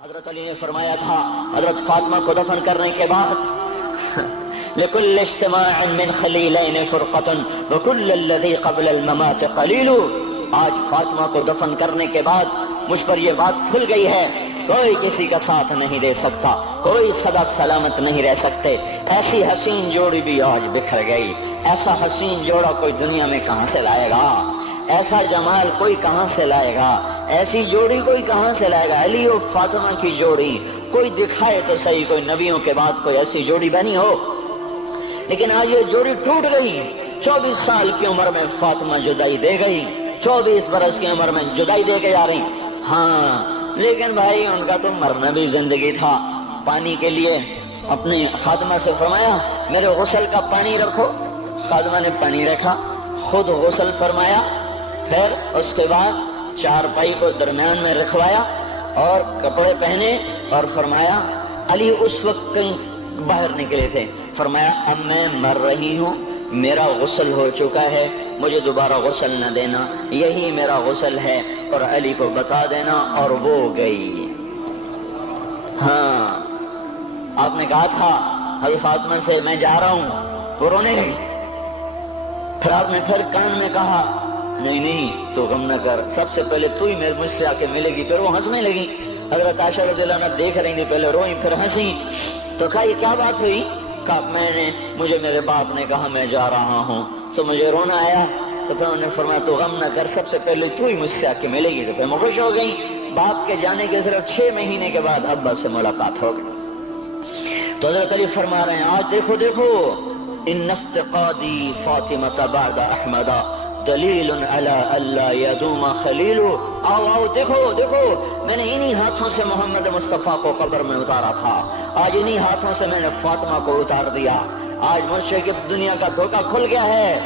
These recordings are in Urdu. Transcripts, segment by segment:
حضرت علی نے فرمایا تھا حضرت فاطمہ کو دفن کرنے کے بعد لکل اجتماع من خلیلین فرقۃ وکل الذی قبل الممات قلیل. آج فاطمہ کو دفن کرنے کے بعد مجھ پر یہ بات کھل گئی ہے، کوئی کسی کا ساتھ نہیں دے سکتا، کوئی سدا سلامت نہیں رہ سکتے. ایسی حسین جوڑی بھی آج بکھر گئی. ایسا حسین جوڑا کوئی دنیا میں کہاں سے لائے گا؟ ایسا جمال کوئی کہاں سے لائے گا؟ ایسی جوڑی کوئی کہاں سے لائے گا؟ علی و فاطمہ کی جوڑی کوئی دکھائے تو صحیح، کوئی نبیوں کے بعد کوئی ایسی جوڑی بنی ہو. لیکن آج یہ جوڑی ٹوٹ گئی. 24 سال کی عمر میں فاطمہ جدائی دے گئی، 24 برس کی عمر میں جدائی دے کے جا رہی. ہاں لیکن بھائی ان کا تو مرنا بھی زندگی تھا. پانی کے لیے اپنی خادمہ سے فرمایا میرے غسل کا پانی رکھو. خادمہ نے پانی رکھا، خود غسل فرمایا، پھر اس کے بعد چارپائی کو درمیان میں رکھوایا اور کپڑے پہنے اور فرمایا علی اس وقت کہیں باہر نکلے تھے، فرمایا اب میں مر رہی ہوں، میرا غسل ہو چکا ہے، مجھے دوبارہ غسل نہ دینا، یہی میرا غسل ہے اور علی کو بتا دینا. اور وہ گئی. ہاں آپ نے کہا تھا حضرت فاطمہ سے میں جا رہا ہوں، وہ رونے لگی. پھر آپ نے پھر کان میں کہا نہیں تو غم نہ کر، سب سے پہلے تو ہی مجھ سے آ کے ملے گی. پھر وہ ہنسنے لگی. حضرت عائشہ رضی اللہ عنہا دیکھ رہی تھی، پہلے روئی پھر ہنسی. تو کہا یہ کیا بات ہوئی؟ کہا مجھے میرے باپ نے کہا میں جا رہا ہوں تو مجھے رونا آیا. تو پھر انہوں نے فرمایا تو غم نہ کر، سب سے پہلے تو ہی مجھ سے آ کے ملے گی. تو پھر میں خوش ہو گئی. باپ کے جانے کے صرف 6 مہینے کے بعد ابا سے ملاقات ہو گئی. تو حضرت علی فرما رہے ہیں آج دیکھو ان افتقادی فاطمہ بعد احمد دلیل علی اللہ یدوم خلیل. آؤ دیکھو میں نے انہی ہاتھوں سے محمد مصطفیٰ کو قبر میں اتارا تھا، آج انہی ہاتھوں سے میں نے فاطمہ کو اتار دیا. آج مجھ سے کہ دنیا کا دھوکہ کھل گیا ہے،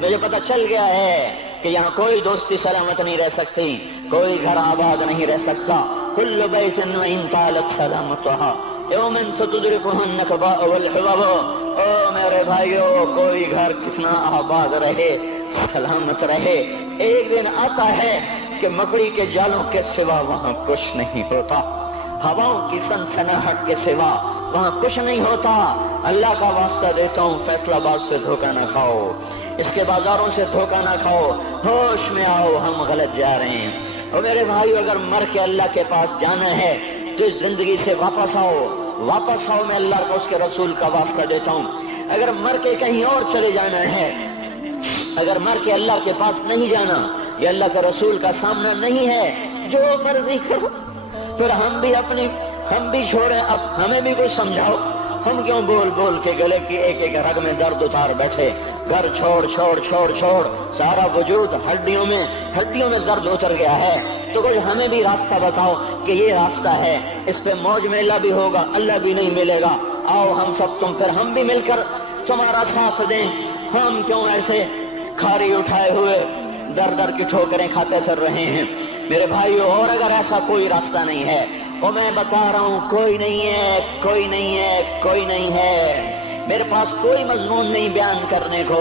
مجھے پتہ چل گیا ہے کہ یہاں کوئی دوستی سلامت نہیں رہ سکتی، کوئی گھر آباد نہیں رہ سکتا. کل بیت وان طالت سلامتها یوم ستدرکها النکباء والحباب. او میرے بھائیو، کوئی گھر کتنا آباد رہے، سلامت رہے، ایک دن آتا ہے کہ مکڑی کے جالوں کے سوا وہاں کچھ نہیں ہوتا، ہواؤں کی سنسناہٹ کے سوا وہاں کچھ نہیں ہوتا. اللہ کا واسطہ دیتا ہوں فیصلہ آباد سے دھوکہ نہ کھاؤ، اس کے بازاروں سے دھوکہ نہ کھاؤ، ہوش میں آؤ، ہم غلط جا رہے ہیں. اور میرے بھائیو اگر مر کے اللہ کے پاس جانا ہے تو اس زندگی سے واپس آؤ. میں اللہ کو اس کے رسول کا واسطہ دیتا ہوں. اگر مر کے کہیں اور چلے جانا ہے، اگر مر کے اللہ کے پاس نہیں جانا یا اللہ کے رسول کا سامنا نہیں ہے، جو مرضی کرو. پھر ہم بھی چھوڑیں، اب ہمیں بھی کچھ سمجھاؤ. ہم کیوں بول کے گلے کی ایک رگ میں درد اتار بیٹھے؟ گھر چھوڑ سارا وجود ہڈیوں میں درد اتر گیا ہے. تو کچھ ہمیں بھی راستہ بتاؤ کہ یہ راستہ ہے، اس پہ موج میلہ بھی ہوگا، اللہ بھی نہیں ملے گا. آؤ ہم سب پھر ہم بھی مل کر تمہارا ساتھ دیں. ہم کیوں ایسے کھاری اٹھائے ہوئے در کی ٹھوکریں کھاتے پھر رہے ہیں؟ میرے بھائیو، اور اگر ایسا کوئی راستہ نہیں ہے، وہ میں بتا رہا ہوں کوئی نہیں ہے. میرے پاس کوئی مضمون نہیں بیان کرنے کو.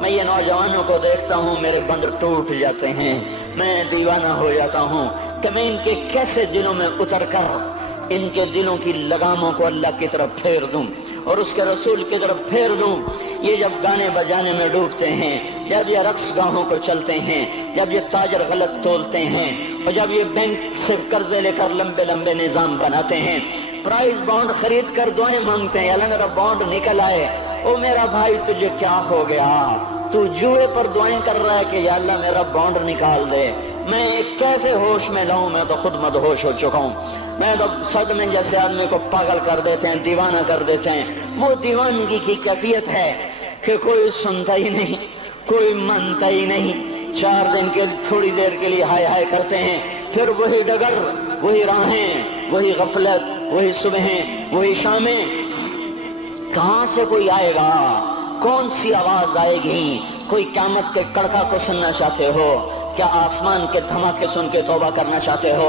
میں یہ نوجوانوں کو دیکھتا ہوں، میرے بندر ٹوٹ جاتے ہیں، میں دیوانہ ہو جاتا ہوں کہ میں ان کے کیسے دلوں میں اتر کر ان کے دلوں کی لگاموں کو اللہ کی طرف پھیر دوں اور اس کے رسول کی طرف پھیر دوں. یہ جب گانے بجانے میں ڈوبتے ہیں، جب یہ رقص گاہوں پر چلتے ہیں، جب یہ تاجر غلط تولتے ہیں، اور جب یہ بینک سے قرضے لے کر لمبے نظام بناتے ہیں، پرائز بانڈ خرید کر دعائیں مانگتے ہیں اللہ میرا بانڈ نکل آئے. او میرا بھائی تجھے کیا ہو گیا؟ تو جوئے پر دعائیں کر رہا ہے کہ یا اللہ میرا بانڈ نکال دے. میں کیسے ہوش میں لاؤں؟ میں تو خود مدہوش ہو چکا ہوں. میں تو صدمے جیسے آدمی کو پاگل کر دیتے ہیں، دیوانہ کر دیتے ہیں. وہ دیوانگی کی کیفیت ہے کہ کوئی سنتا ہی نہیں، کوئی مانتا ہی نہیں. 4 دن کے تھوڑی دیر کے لیے ہائے کرتے ہیں، پھر وہی ڈگر، وہی راہیں، وہی غفلت، وہی صبحیں، وہی شامیں. کہاں سے کوئی آئے گا؟ کون سی آواز آئے گی؟ کوئی قیامت کے کڑکا کو سننا چاہتے ہو؟ کیا آسمان کے دھماکے سن کے توبہ کرنا چاہتے ہو؟